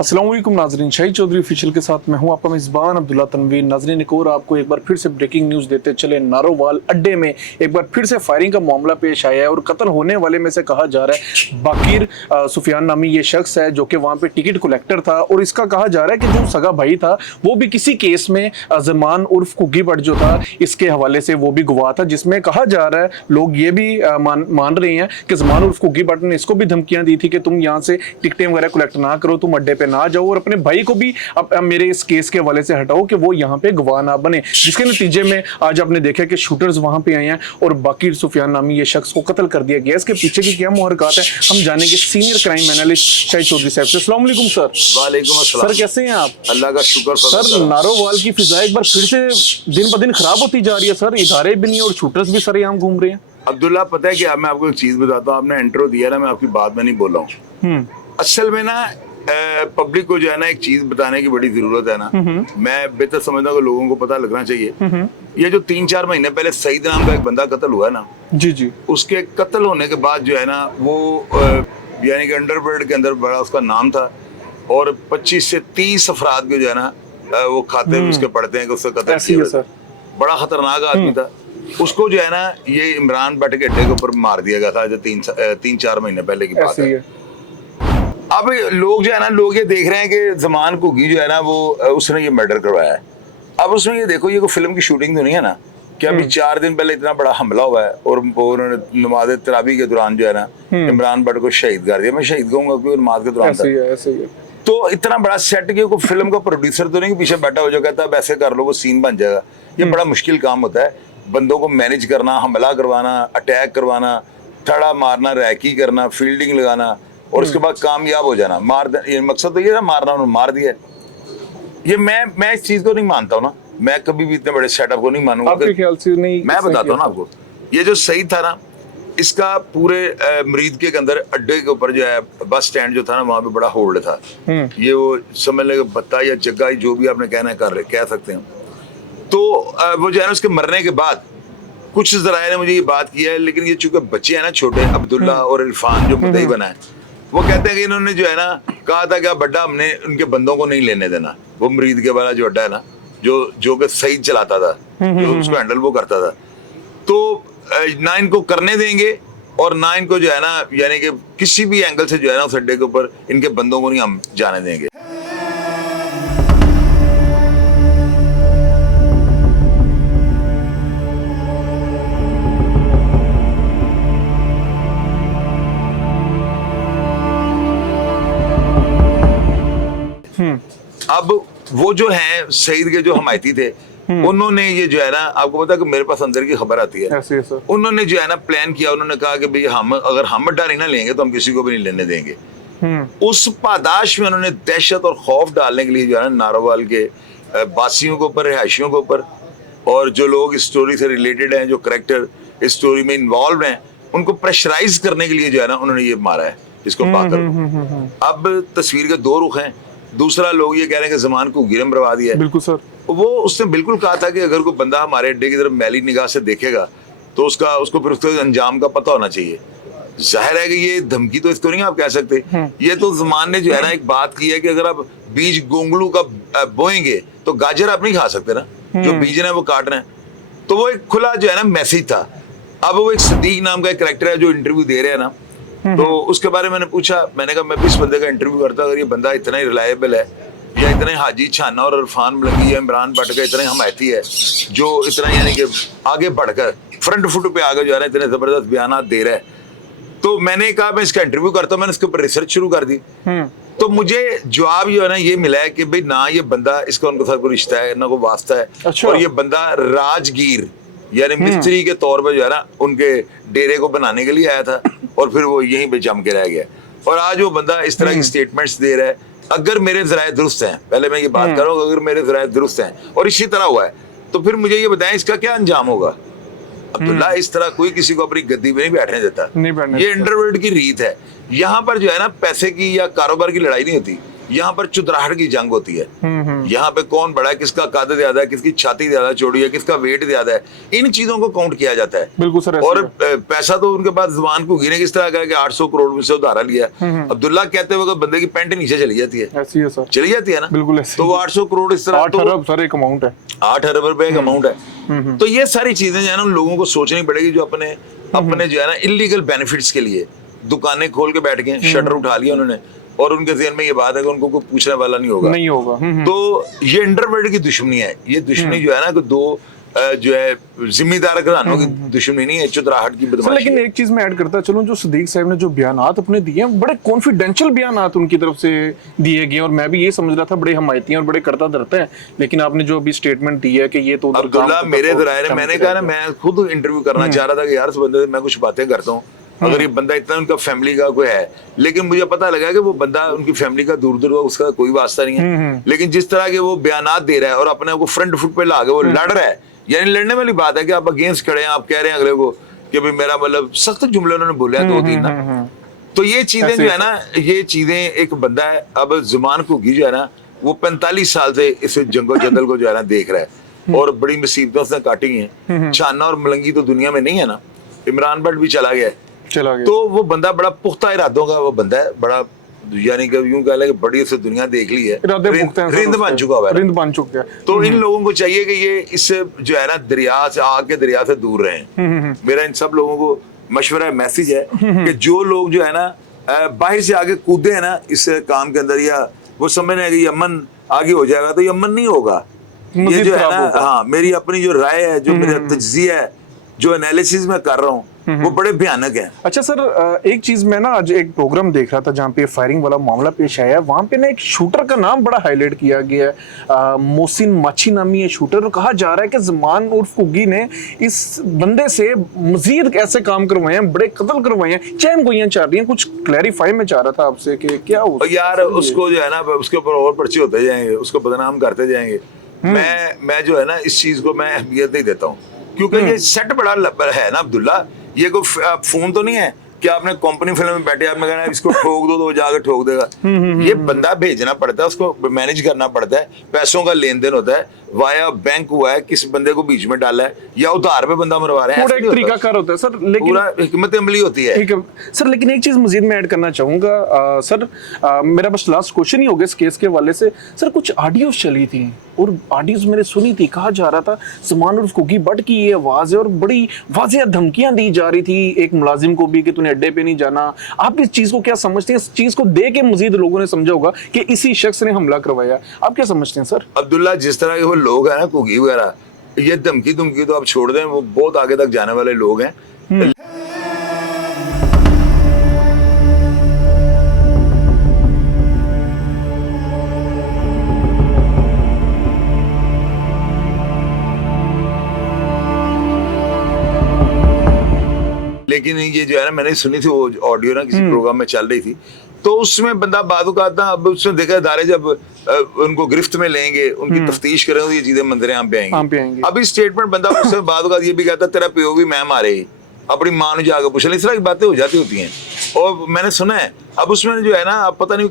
अस्सलाम वालेकुम नाजरीन, शाहिद चौधरी ऑफिशियल के साथ मैं हूं आपका मेज़बान अब्दुल्ला तनवीर। नाजरीन, एक और आपको एक बार फिर से ब्रेकिंग न्यूज़ देते चले। नारोवाल अड्डे में एक बार फिर से फायरिंग का मामला पेश आया है और कत्ल होने वाले में से कहा जा रहा है बाकिर सुफियान नामी ये शख्स है जो कि वहाँ पे टिकट कलेक्टर था। और इसका कहा जा रहा है कि जो सगा भाई था वो भी किसी केस में जमान उर्फ कुग्गी भट्ट जो था इसके हवाले से वो भी गवाह था, जिसमें कहा जा रहा है लोग ये भी मान रहे हैं कि जमान उर्फ कुग्गी भट्ट ने इसको भी धमकियां दी थी कि तुम यहाँ से टिकटें वगैरह कलेक्ट ना करो, तुम अड्डे पे ना जाओ और अपने भाई को भी अब मेरे इस केस के हवाले से हटाओ कि वो यहाँ पे गवाह ना बने। जिसके नतीजे में आज आपने देखा कि शूटर्स वहां पे आए हैं और बाकिर सुफियान नामी ये शख्स को कत्ल कर दिया गया। इसके पीछे की क्या मुहरकात है हम जानेंगे senior crime analyst Shahid Chaudhary साहब से। अस्सलाम वालेकुम सर। वालेकुम अस्सलाम सर, कैसे हैं आप? अल्लाह का शुक्र सर। नारोवाल की फिजा एक बार फिर से दिन ब दिन खराब होती जा रही है सर, इदारे भी नहीं और शूटर्स भी सरेआम घूम रहे हैं। अब्दुल्ला, पता है क्या, मैं आपको एक चीज बताता हूँ। आपने इंट्रो दिया ना, मैं आपकी बात में नहीं बोला हूँ। असल में ना पब्लिक को जो है ना एक चीज बताने की बड़ी जरूरत है ना। मैं बेहतर समझता हूँ कि लोगों को पता लगना चाहिए। ये जो 3-4 महीने पहले सईद नाम का एक बंदा कत्ल हुआ है ना, जी जी, उसके कत्ल होने के बाद जो है ना वो यानी कि अंडरवर्ल्ड के अंदर बड़ा उसका नाम था और 25 से 30 अफराद के जो है ना वो खाते उसके पढ़ते हैं कि उसका कत्ल किया। बड़ा खतरनाक आदमी था। उसको जो है ना ये इमरान भट्ट के अड्डे के ऊपर मार दिया गया था जो 3-4 महीने पहले की बात है। अब लोग जो है ना, लोग ये देख रहे हैं कि जमान कुग्गी जो है ना वो उसने ये मर्डर करवाया है। अब उसमें ये देखो, ये कोई फिल्म की शूटिंग तो नहीं है ना कि अभी 4 दिन पहले इतना बड़ा हमला हुआ है और उन्होंने नमाज तरावी के दौरान जो है ना इमरान भट्ट को शहीद कर दिया। मैं शहीद कहूंगा क्योंकि नमाज के दौरान था। तो इतना बड़ा सेट कि कोई फिल्म का प्रोड्यूसर तो नहीं पीछे बैठा हो जो कहता है ऐसे कर लो वो सीन बन जाएगा। ये बड़ा मुश्किल काम होता है, बंदों को मैनेज करना, हमला करवाना, अटैक करवाना, थड़ा मारना, रैकी करना, फील्डिंग लगाना और उसके बाद कामयाब हो जाना। ये मकसद तो ये था, मारना, उन्होंने मार दिया। ये मैं इस चीज को नहीं मानता हूँ ना, मैं कभी भी इतने बड़े सेटअप को नहीं मानूंगा। आपके ख्याल से नहीं? मैं बताता हूँ ना आपको, ये जो सही था ना, इसका पूरे मरीद के अंदर अड्डे के ऊपर जो है बस स्टैंड जो था ना वहां पे बड़ा होल्ड था। ये वो समझ लेगा बत्ता या जगह जो भी आपने कहना कह सकते हैं। तो वो जो है ना उसके मरने के बाद कुछ जराये ने मुझे ये बात किया है, लेकिन ये चूंकि बच्चे हैं ना छोटे, अब्दुल्ला और इरफान जो मुद्दई बना है, वो कहते हैं कि इन्होंने जो है ना कहा था कि बड्डा हमने उनके बंदों को नहीं लेने देना। वो मरीद के वाला जो अड्डा है ना जो कि सईद चलाता था, जो उसको हैंडल वो करता था, तो ना इनको करने देंगे और ना इनको जो है ना यानी कि किसी भी एंगल से जो है ना उस अड्डे के ऊपर इनके बंदों को नहीं हम जाने देंगे। अब वो जो है सईद के जो हमायती थे उन्होंने ये जो है ना, आपको पता है कि मेरे पास अंदर की खबर आती है, उन्होंने जो है ना प्लान किया। उन्होंने कहा कि भाई अगर हम अड्डा नहीं ना लेंगे तो हम किसी को भी नहीं लेने देंगे। उस पादाश में उन्होंने दहशत और खौफ डालने के लिए जो है ना नारोवाल के बासियों के ऊपर, रिहायशियों के ऊपर और जो लोग इस स्टोरी से रिलेटेड हैं, जो करेक्टर इस स्टोरी में इन्वॉल्व हैं, उनको प्रेशराइज करने के लिए जो है ना उन्होंने ये मारा है इसको बाकर। अब तस्वीर के 2 रुख हैं। दूसरा, लोग ये कह रहे हैं कि जमान को गिरम बर्बाद दिया है। बिल्कुल सर, वो उसने बिल्कुल कहा था कि अगर कोई बंदा हमारे अड्डे की तरफ मैली निगाह से देखेगा तो उसको फिर उसके अंजाम का पता होना चाहिए। जाहिर है कि ये धमकी तो इसको नहीं आप कह सकते। ये तो जमान ने जो है ना एक बात की है कि अगर आप बीज गोंगलू का बोएंगे तो गाजर आप नहीं खा सकते ना, जो बीज है वो काट रहे हैं। तो वो एक खुला जो है ना मैसेज था। अब वो एक सदीक नाम का एक कैरेक्टर है जो इंटरव्यू दे रहे हैं ना, तो उसके बारे में मैंने पूछा, मैंने कहा मैं भी इस बंदे का इंटरव्यू करता, अगर ये बंदा इतना ही रिलायबल है या इतने हाजी छाना और इरफान मलंगी या इमरान भट्ट का इतना हमायती है जो इतना यानी कि आगे बढ़कर फ्रंट फुट पे आगे जो है इतने जबरदस्त बयान दे रहा है, तो मैंने कहा मैं इसका इंटरव्यू करता हूँ। मैंने इसके ऊपर रिसर्च शुरू कर दी। तो मुझे जवाब जो है ना ये मिला है कि भाई ना ये बंदा, इसका उनके साथ कोई रिश्ता है ना कोई वास्ता है। अच्छा। और ये बंदा राजगीर यानी मिस्त्री के तौर पे जो है ना उनके डेरे को बनाने के लिए आया था और फिर वो यहीं पे जम के रह गया। और आज वो बंदा इस तरह की स्टेटमेंट्स दे रहा है। अगर मेरे जराये दुरुस्त हैं, पहले मैं ये बात कर रहा हूँ, अगर मेरे जराये दुरुस्त हैं और इसी तरह हुआ है तो फिर मुझे ये बताएं इसका क्या अंजाम होगा। अब्दुल्ला, इस तरह कोई किसी को अपनी गद्दी पे नहीं बैठने देता। ये अंडरवर्ल्ड की रीत है। यहाँ पर जो है ना पैसे की या कारोबार की लड़ाई नहीं होती, यहाँ पर चुतराहट की जंग होती है। यहाँ पे कौन बड़ा है, किसका कद ज्यादा है, किसकी छाती ज्यादा चौड़ी है, किसका वेट ज्यादा है, इन चीजों को काउंट किया जाता है। बिल्कुल सर। और पैसा तो उनके पास जुबान को गिने किस तरह का है कि 800 करोड़ में से उधारा लिया। अब्दुल्ला कहते हुए बंदे की पैंट नीचे चली जाती है, ऐसी है सर, चली जाती है ना, बिल्कुल ऐसी। तो वो 800 करोड़ इस तरह 8 अरब सर एक अमाउंट है, 8 अरब रुपए का अमाउंट है। तो ये सारी चीजें जो है ना उन लोगों को सोचनी पड़ेगी जो अपने जो है ना इलीगल बेनिफिट्स के लिए दुकानें खोल के बैठ गए, शटर उठा लिया उन्होंने, और उनके ज़हन में ये बात है कि उनको कोई पूछने वाला नहीं होगा। तो ये अंडरवर्ल्ड की दुश्मनी है। ये दुश्मनी जो है ना कि दो जो है जिम्मेदार घरानों की दुश्मनी नहीं है, चुतराहट की बदमाशी। लेकिन एक चीज मैं ऐड करता चलूं, जो सदीक साहब ने जो बयानात अपने दिए हैं बड़े कॉन्फिडेंशियल बयानात उनकी तरफ से दिए गए, और मैं भी ये समझ रहा था बड़े हमायती और बड़े करता धरते हैं, लेकिन आपने जो अभी स्टेटमेंट दी है कि ये तो अब्दुल्ला मेरे दरायर, मैंने कहा ना, मैं खुद इंटरव्यू करना चाह रहा था कि यार इस बंदे से मैं कुछ बातें करता हूँ, अगर ये बंदा इतना उनका फैमिली का कोई है, लेकिन मुझे पता लगा कि वो बंदा उनकी फैमिली का दूर दूर उसका कोई वास्ता नहीं है। लेकिन जिस तरह के वो बयानात दे रहा है और अपने को फ्रंट फुट पे ला के वो लड़ रहा है, यानी लड़ने वाली बात है कि आप अगेंस्ट खड़े हैं, आप कह रहे हैं अगले को कि भाई मेरा मतलब सख्त जुमले उन्होंने बोले हैं 2-3 ना। तो ये चीजें जो है ना, ये चीजें एक बंदा है अब जुमान घुग्गी जो है ना वो 45 साल से इस जंगो जंगल को जो है ना देख रहा है, और बड़ी मुसीबतों से काटी है। छाना और मलंगी तो दुनिया में नहीं है ना, इमरान भट्ट भी चला गया। तो वो बंदा बड़ा पुख्ता इरादों का वो बंदा है, बड़ा यानी कि यूं कह ले कि बड़ी से दुनिया देख ली है, रिंद बन चुका हुआ है, रिंद बन चुका है। तो इन लोगों को चाहिए कि ये इससे जो है ना दरिया से, आग के दरिया से दूर रहें। मेरा इन सब लोगों को मशवरा है, मैसेज है कि जो लोग जो है ना बाहर से आगे कूदे हैं ना इस काम के अंदर, या वो समझ रहे हैं कि यमन आगे हो जाएगा, तो यमन नहीं होगा। ये जो है ना, हाँ, मेरी अपनी जो राय है, जो मेरा तज्जिया है, जो एनालिसिस मैं कर रहा हूँ, वो बड़े भयानक है। अच्छा सर, एक चीज मैं ना आज एक प्रोग्राम देख रहा था जहाँ पे फायरिंग वाला मामला पेश आया है, वहां पे ना एक शूटर का नाम बड़ा हाईलाइट किया गया है, मोहसिन माची नामी है शूटर, और कहा जा रहा है कि ज़मान उर्फ कुग्गी ने इस बंदे से मजीद ऐसे काम करवाए हैं, बड़े कत्ल करवाए हैं, चैन गोइयां चाह रही हैं। कुछ क्लैरिफाई में चाह रहा था आपसे कि क्या हो यार, उसको जो है ना उसके ऊपर और पर्चे होते जाएंगे, उसको बदनाम करते जाएंगे। मैं जो है ना इस चीज को मैं अहमियत नहीं देता हूँ, क्योंकि ये सेट बड़ा है ना अब्दुल्ला, ये कोई फोन तो नहीं है कि आपने कंपनी फिल्म में बैठे आपने कहना इसको ठोक दो तो वो जाकर ठोक देगा। ये बंदा भेजना पड़ता है, उसको मैनेज करना पड़ता है, पैसों का लेन देन होता है, वाया बैंक हुआ है, किस बंदे को बीच में डाला है, या उधार पे बंदा मरवा रहा है, पूरा एक तरीकाकार होता है सर, लेकिन पूरा हिकमत अमली होती है सर। लेकिन एक चीज मजीद मैं ऐड करना चाहूंगा सर, मेरा बस लास्ट क्वेश्चन ही होगा इस केस के हवाले से सर। कुछ ऑडियोज चली थी और ऑडियोज मैंने सुनी थी, कहा जा रहा था ज़मान उर्फ कुग्गी भट्ट की ये आवाज है, और बड़ी वाज़ेह धमकियां दी जा रही थी एक मुलाजिम को भी कि तूने अड्डे पे नहीं जाना। आप इस चीज को क्या समझते हैं? इस चीज को देख के मजीद लोगों ने समझा होगा कि इसी शख्स ने हमला करवाया, आप क्या समझते हैं सर? अब्दुल्ला, जिस तरह के वो लोग हैं ना कुग्गी वगैरह, ये धमकी तो आप छोड़ दें, वो बहुत आगे तक जाने वाले लोग हैं। लेकिन ये जो है ना, मैंने सुनी थी वो ऑडियो ना, किसी प्रोग्राम में चल रही थी, तो उसमें बंदा बातों का था। अब उसने देखा इदारे जब उनको गिरफ्त में लेंगे, उनकी तफ्तीश करेंगे, तो ये चीजें मंजरे हम पे आएंगी। अभी स्टेटमेंट बंदा उससे बातों का ये भी कहता तेरा पियो भी मैं मारे, अपनी माँ ने जाकर पूछा, इस तरह की बातें हो जाती होती हैं। और मैंने सुना है अब उसमें जो है ना, अब पता नहीं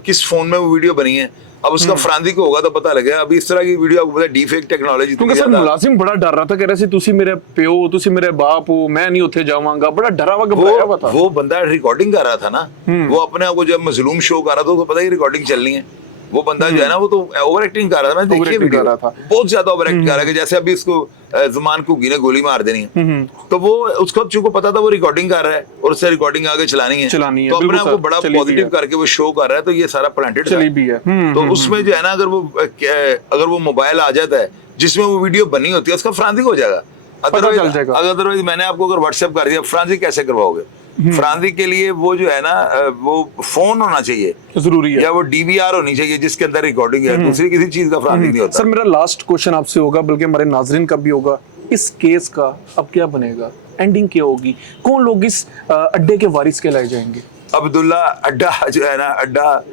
किस फोन में वो वीडियो बनी है, अब उसका फ्रांदी को होगा तो पता लगेगा। अभी इस तरह की वीडियो आपको पता है, डीफेक टेक्नोलॉजी, क्योंकि सर मुलाजिम बड़ा डर रहा था, कह रहे थे तुसी मेरे प्यो, तुसी मेरे बाप हो, मैं नहीं उठे जावांगा, बड़ा डरा हुआ घबराया हुआ था। वो बंदा रिकॉर्डिंग कर रहा था ना, वो अपने आप को जब मजलूम शो कर रहा था, तो पता ही रिकॉर्डिंग चलनी है। वो बंदा जो है ना, वो तो ओवर एक्टिंग कर रहा था, मैं देखिए वीडियो बहुत ज्यादा ओवर एक्ट कर रहा है, कि जैसे अभी इसको ज़मान कुग्गी ने गोली मार देनी है, तो वो उसको चूंकि पता था वो रिकॉर्डिंग कर रहा है और उससे रिकॉर्डिंग आगे चलानी है, तो अपने आप को बड़ा पॉजिटिव करके वो शो कर रहा है, तो ये सारा प्लांटेड है। तो उसमें जो है ना, अगर वो मोबाइल आ जाता है जिसमें वो वीडियो बनी होती है, उसका फ्रांसी हो जाएगा। अदरवाइज मैंने आपको अगर व्हाट्सएप कर दिया, फ्रांसी कैसे करवाओगे? फ्रांसी के लिए वो जो है ना, वो फोन होना चाहिए जरूरी है, या वो डीवीआर होनी चाहिए जिसके अंदर रिकॉर्डिंग है, दूसरी किसी चीज का फ्रांसी नहीं होता। सर मेरा लास्ट क्वेश्चन आपसे होगा, बल्कि हमारे नाजरीन का भी होगा, इस केस का अब क्या बनेगा, एंडिंग क्या होगी, कौन लोग इस अड्डे के वारिस कहलाए जाएंगे? अब्दुल्ला, अड्डा जो है ना, अड्डा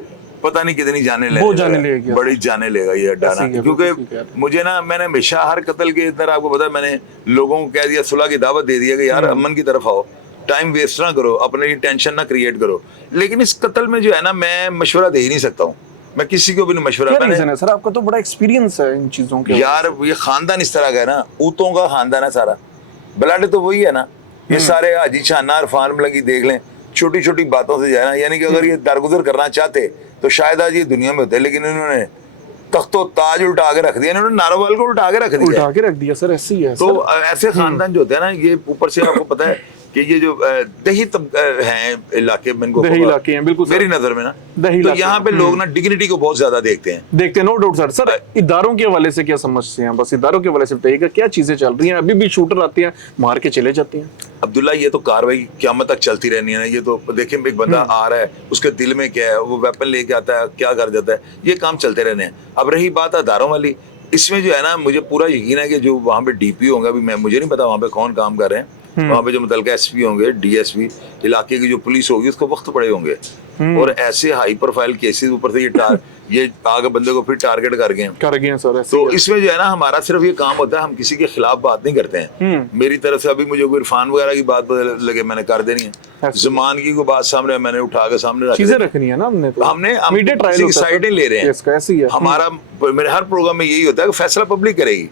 पता नहीं कितनी जाने लेगा, बड़ी जाने लेगा ये अड्डा ना, क्योंकि मुझे ना, मैंने हमेशा हर कत्ल के अंदर आपको पता है, मैंने लोगों को कह दिया, सुलह की दावत दे दिया कि यार अमन की तरफ आओ, टाइम वेस्ट ना करो, अपने लिए टेंशन ना क्रिएट करो। लेकिन इस कत्ल में जो है ना, मैं मशवरा दे ही नहीं सकता हूँ, मैं किसी को भी नहीं मशवरा। क्या रीजन है सर? आपका तो बड़ा एक्सपीरियंस है इन चीजों के। यार ये खानदान इस तरह का है ना, ऊतों का खानदान है सारा, ब्लड तो वही है ना। ये सारे हाजी शाना इरफान मलंगी देख लें, छोटी छोटी बातों से जाना, यानी कि अगर ये दरगुजर करना चाहते तो शायद आज ये दुनिया में होते, लेकिन इन्होंने तख्तो ताज उल्टा के रख दिया, इन्होंने नारोवाल को उल्टा के रख दिया सर। ऐसी है तो ऐसे खानदान जो होते हैं ना, ये ऊपर से आपको पता है कि ये जो दही हैं इलाके में, इनको दही इलाके हैं बिल्कुल मेरी नजर में ना, दही तो यहाँ पे लोग ना डिग्निटी को बहुत ज्यादा देखते हैं। No doubt sir. सर इदारों के हवाले से क्या समझते हैं? बस इदारों के हवाले से बताइएगा, क्या चीजें चल रही हैं? अभी भी शूटर आते हैं, मार के चले जाते हैं। अब्दुल्ला, ये तो कार्रवाई क़यामत तक चलती रहनी है ना। ये तो देखिए, एक बंदा आ रहा है, उसके दिल में क्या है, वो वेपन लेके आता है, क्या कर जाता है, ये काम चलते रहने हैं। अब रही बात अदारों वाली, इसमें जो है ना, मुझे पूरा यकीन है कि जो वहाँ पे डीपी होंगे, अभी मुझे नहीं पता वहाँ पे कौन काम कर रहे हैं, वहाँ पे जो मुतल्लिका एसपी होंगे, डीएसपी, इलाके की जो पुलिस होगी, उसको वक्त पड़े होंगे। और ऐसे हाई प्रोफाइल केसेस, ऊपर से ये आगे बंदे को फिर टारगेट कर गए सर। तो इसमें जो है ना, हमारा सिर्फ ये काम होता है, हम किसी के खिलाफ बात नहीं करते हैं। मेरी तरफ से अभी मुझे कोई इरफान वगैरह की बात लगे, मैंने कर देनी है। ज़मान की कोई बात सामने मैंने उठा के सामने चीजें रखनी है ना हमने किसी की साइडें ले रहे हैं। हमारा मेरे हर प्रोग्राम में यही होता है कि फैसला पब्लिक करेगी।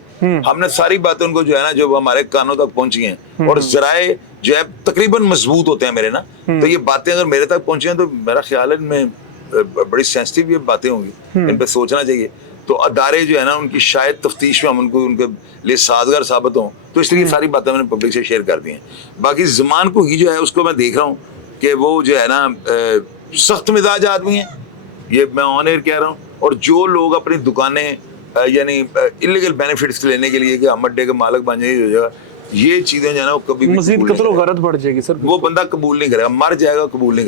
हमने सारी बातें उनको जो है ना, जो हमारे कानों तक पहुंची हैं, और जराए जो है तकरीबन मजबूत होते हैं मेरे ना, तो ये बातें अगर मेरे तक पहुंची हैं तो मेरा ख्याल है इनमें बड़ी सेंसिटिव ये बातें होंगी, इन पे सोचना चाहिए। तो अदारे जो है ना, उनकी शायद तफ्तीश में हम उनके लिए साजगार साबित हों, तो इसलिए सारी बातें मैंने पब्लिक से शेयर कर दी हैं। बाकी ज़मान को ही जो है, उसको मैं देख रहा हूँ कि वो जो है ना सख्त मिजाज आदमी है, ये मैं ऑन एयर कह रहा हूँ। और जो लोग अपनी दुकानें यानी इलीगल बेनिफिट्स लेने के लिए कि हम अड्डे के मालिक बन जाए, हो जाएगा, ये चीजें जो है ना, वो कभी मजीद कत्ल-ओ-गारत बढ़ जाएगी सर। वो बंदा कबूल नहीं करेगा, मर जाएगा, कबूल नहीं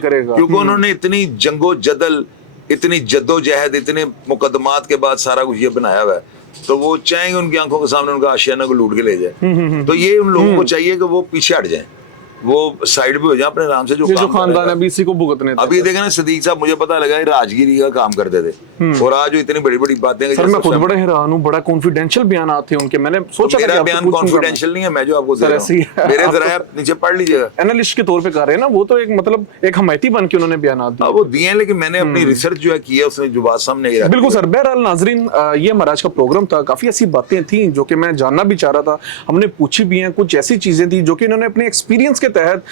करेगा। क्योंकि उन्होंने इतनी जंगो-जदल, इतनी जद्दोजहद, इतने मुकदमात के बाद सारा कुछ ये बनाया हुआ है, तो वो चाहेंगे उनकी आंखों के सामने उनका आशियाना को लूट के ले जाए। तो ये उन लोगों को चाहिए कि वो पीछे हट जाए, वो साइड पे हो जाए अपने नाम से। जो खानदान है, इसी को भुगतने दें। अभी देखे ना, सदीक साहब, मुझे पता लगा राजगिरी का काम करते थे, और आज जो इतनी बड़ी बड़ी बातें। सर मैं खुद बड़ा हैरान हूं, बड़ा कॉन्फिडेंशियल बयान आते हैं उनके। मैंने सोचा मेरा बयान कॉन्फिडेंशियल नहीं है, मैं जो आपको दे रहा हूं, मेरे जरा नीचे पढ़ लीजिएगा। एनालिस्ट के तौर पे कर रहे हैं ना, वो तो एक मतलब एक हमायती बन के उन्होंने बयान दिए, वो दिए हैं, लेकिन मैंने अपनी रिसर्च जो है की है, उसने जो बात सामने आई। बिल्कुल सर। बहरहाल नाजरीन, ये हमारा आज का प्रोग्राम था। काफी ऐसी बातें थी जो कि मैं जानना भी चाह रहा था, हमने पूछी भी हैं। कुछ ऐसी चीजें थी जो कि इन्होंने अपने एक्सपीरियंस के तहत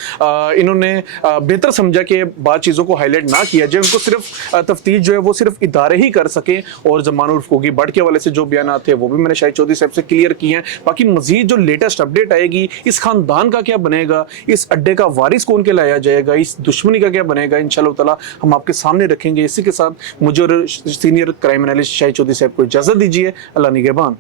इन्होंने बेहतर समझा कि बाद चीजों को हाईलाइट ना किया जाए, उनको सिर्फ तफ्तीश जो है वो सिर्फ इदारे ही कर सके। और ज़मान उर्फ कोगी भट्ट के वाले से जो बयान थे वो भी मैंने शाहिद चौधरी साहब से क्लियर किए हैं। बाकी मजीद जो लेटेस्ट अपडेट आएगी, इस खानदान का क्या बनेगा, इस अड्डे का वारिस कौन के लाया जाएगा, इस दुश्मनी का क्या बनेगा, इंशाल्लाह ताला हम आपके सामने रखेंगे। इसी के साथ मुझे और senior crime analyst Shahid Chaudhary साहब को इजाजत दीजिए। अल्लाह निगहबान।